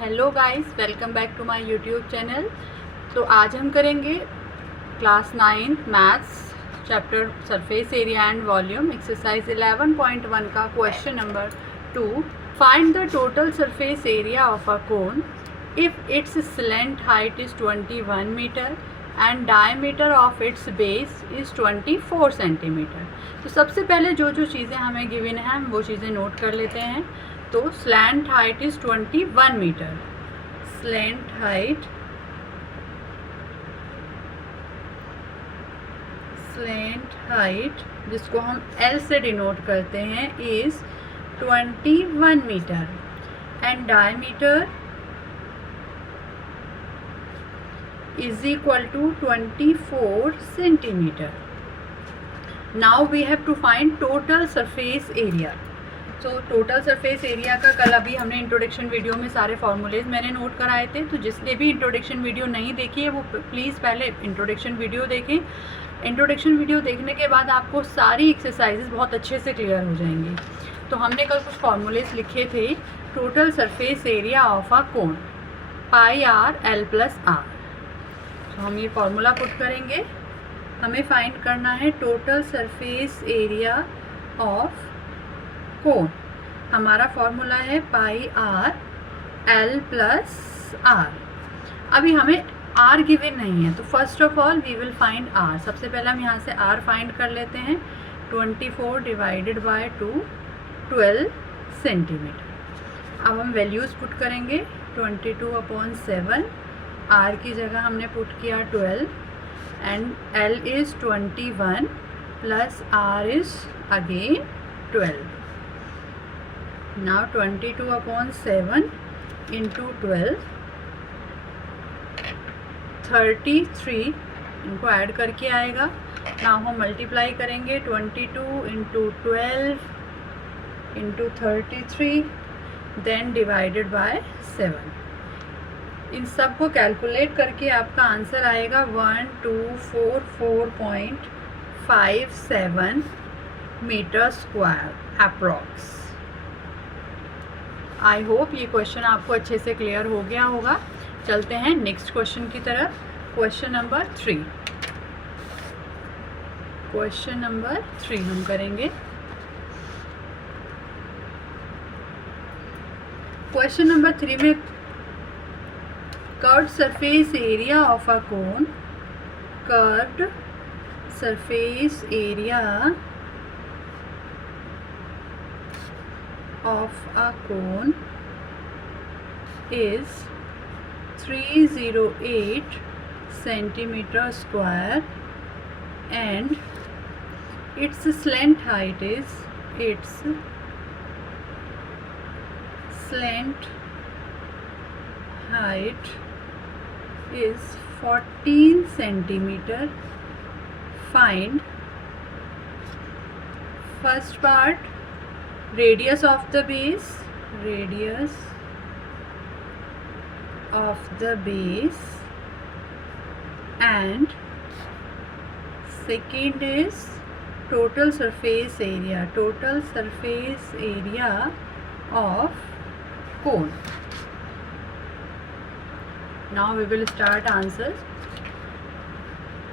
Hello guys, welcome back to my YouTube channel. तो आज हम करेंगे class 9 maths chapter surface area and volume exercise 11.1 का question number 2। Find the total surface area of a cone if its slant height is 21 metre and diameter of its base is 24 centimetre. तो सबसे पहले जो चीज़ें हमें given हैं हम वो चीज़ें नोट कर लेते हैं। तो slant height is 21 metre. Slant height जिसको हम L से डिनोट करते हैं is 21 metre and diameter is equal to 24 centimetre. Now we have to find total surface area. तो टोटल सरफेस एरिया का कल अभी हमने इंट्रोडक्शन वीडियो में सारे फॉर्मूलेज मैंने नोट कराए थे। तो जिसने भी इंट्रोडक्शन वीडियो नहीं देखी है वो प्लीज़ पहले इंट्रोडक्शन वीडियो देखें। इंट्रोडक्शन वीडियो देखने के बाद आपको सारी एक्सरसाइजेज बहुत अच्छे से क्लियर हो जाएंगी। तो हमने कल कुछ फॉर्मूलेज लिखे थे। Total surface area of a cone pi r l plus r. तो हम ये फॉर्मूला पुट करेंगे। हमें फाइंड करना है total surface area of cone. हमारा फॉर्मूला है pi r l plus r. अभी हमें आर गिवन नहीं है तो first of all we will find r. सबसे पहले हम यहाँ से आर फाइंड कर लेते हैं। 24 डिवाइडेड बाय 2 12 सेंटीमीटर। अब हम वैल्यूज़ पुट करेंगे। 22/7 आर की जगह हमने पुट किया 12 and l is 21 plus r is again 12। Now 22/7 into 12 33 इनको ऐड करके आएगा। नाउ हम मल्टीप्लाई करेंगे 22 into 12 into 33 then divided by 7। इन सब को कैलकुलेट करके आपका आंसर आएगा 1244.57 metre square approx. I hope ये क्वेश्चन आपको अच्छे से क्लियर हो गया होगा। चलते हैं नेक्स्ट क्वेश्चन की तरफ। क्वेश्चन नंबर 3 हम करेंगे। क्वेश्चन नंबर 3 में curved surface area of a cone, curved surface area of a cone is 308 centimeter square and its slant height is 14 centimeter. Find first part radius of the base and second is total surface area of cone. Now we will start answers.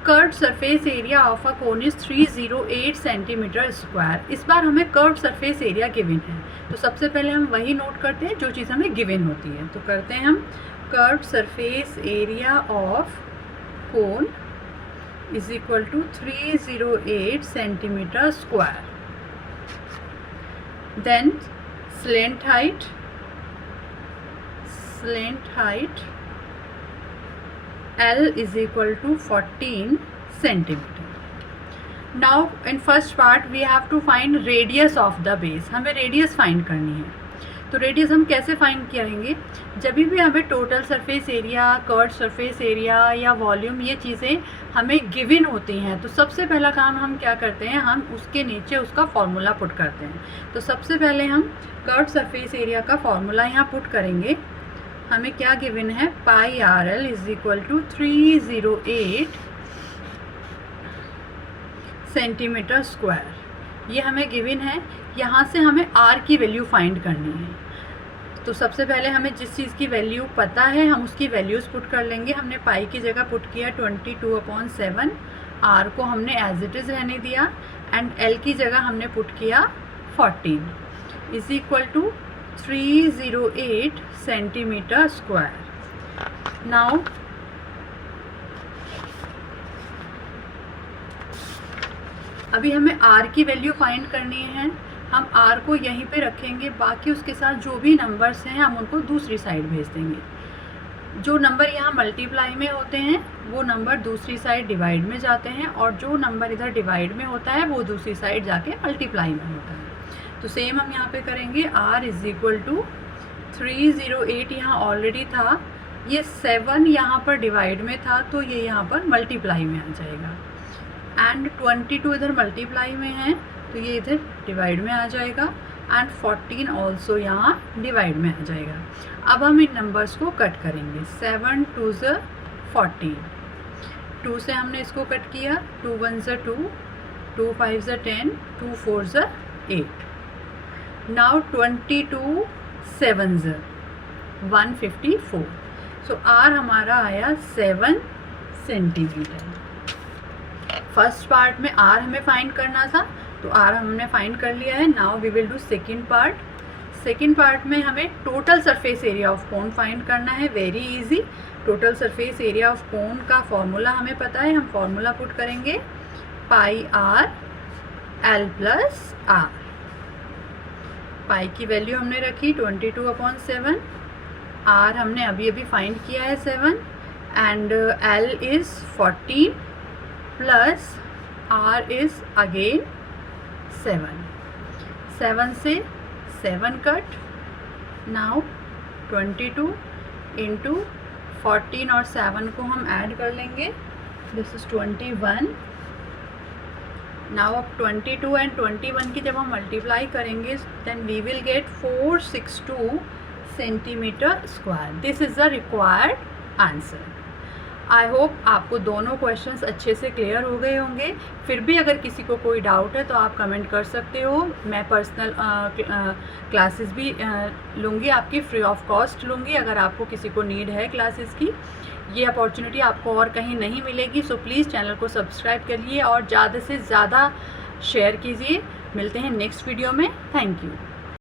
Curved surface area of a cone is 308 centimetre square. इस बार हमें curved surface area given है तो सबसे पहले हम वही note करते हैं जो चीज़ हमें गिवन होती है। तो करते हैं हम curved surface area of cone is equal to 308 centimetre square. Then slant height L is equal to 14 centimeter. Now in first part we have to find radius of the base. हमें radius find करनी है। तो radius हम कैसे find करेंगे? जब भी हमें total surface area, curved surface area या वॉल्यूम ये चीज़ें हमें गिवन होती हैं तो सबसे पहला काम हम क्या करते हैं, हम उसके नीचे उसका फॉर्मूला पुट करते हैं। तो सबसे पहले हम कर्व्ड सरफेस एरिया का फॉर्मूला यहाँ पुट करेंगे। हमें क्या गिवन है? Pi r l is equal to 308 centimetre square. ये हमें गिवन है। यहाँ से हमें आर की वैल्यू फाइंड करनी है। तो सबसे पहले हमें जिस चीज़ की वैल्यू पता है हम उसकी वैल्यूज़ पुट कर लेंगे। हमने पाई की जगह पुट किया 22/7, आर को हमने एज इट इज़ रहने दिया, एंड एल की जगह हमने पुट किया 14 is equal to 308 centimetre square. Now अभी हमें r की वैल्यू फाइंड करनी है। हम r को यहीं पे रखेंगे, बाकी उसके साथ जो भी नंबर्स हैं हम उनको दूसरी साइड भेज देंगे। जो नंबर यहाँ मल्टीप्लाई में होते हैं वो नंबर दूसरी साइड डिवाइड में जाते हैं, और जो नंबर इधर डिवाइड में होता है वो दूसरी साइड जाके मल्टीप्लाई में होता है। तो सेम हम यहाँ पे करेंगे, r इज़ इक्वल टू 308 यहाँ ऑलरेडी था, ये 7 यहाँ पर डिवाइड में था तो ये यहाँ पर मल्टीप्लाई में आ जाएगा, एंड 22 इधर मल्टीप्लाई में है तो ये इधर डिवाइड में आ जाएगा, एंड 14 ऑल्सो यहाँ डिवाइड में आ जाएगा। अब हम इन नंबर्स को कट करेंगे। 7 2 ज़ 14, 2 से हमने इसको कट किया, 2 1 ज़ 2, 2 5 ज़ 10, 2 4 ज़ 8। नाउ 22 7 ज़ 154। सो आर हमारा आया 7 सेंटीमीटर। फर्स्ट पार्ट में आर हमें फाइंड करना था तो आर हमने फाइंड कर लिया है। Now we will do second part. Second part में हमें total surface area of cone find करना है। Very easy. Total surface area of cone का फॉर्मूला हमें पता है, हम फॉर्मूला पुट करेंगे pi r l plus r. पाई की वैल्यू हमने रखी 22/7, आर हमने अभी अभी फाइंड किया है 7, and l is 14 plus r is again 7। 7 से 7 कट। नाउ 22 इंटू 14 और 7 को हम ऐड कर लेंगे, दिस इज़ 21। नाउ अब 22 एंड 21 की जब हम मल्टीप्लाई करेंगे then we will get 462 centimetre square. This is the required answer. I hope आपको दोनों क्वेश्चंस अच्छे से क्लियर हो गए होंगे। फिर भी अगर किसी को कोई डाउट है तो आप कमेंट कर सकते हो। मैं पर्सनल क्लासेस भी लूँगी, आपकी फ्री ऑफ कॉस्ट लूँगी अगर आपको किसी को नीड है क्लासेस की। ये अपॉर्चुनिटी आपको और कहीं नहीं मिलेगी। सो प्लीज़ चैनल को सब्सक्राइब करिए और ज़्यादा से ज़्यादा शेयर कीजिए। मिलते हैं नेक्स्ट वीडियो में। Thank you.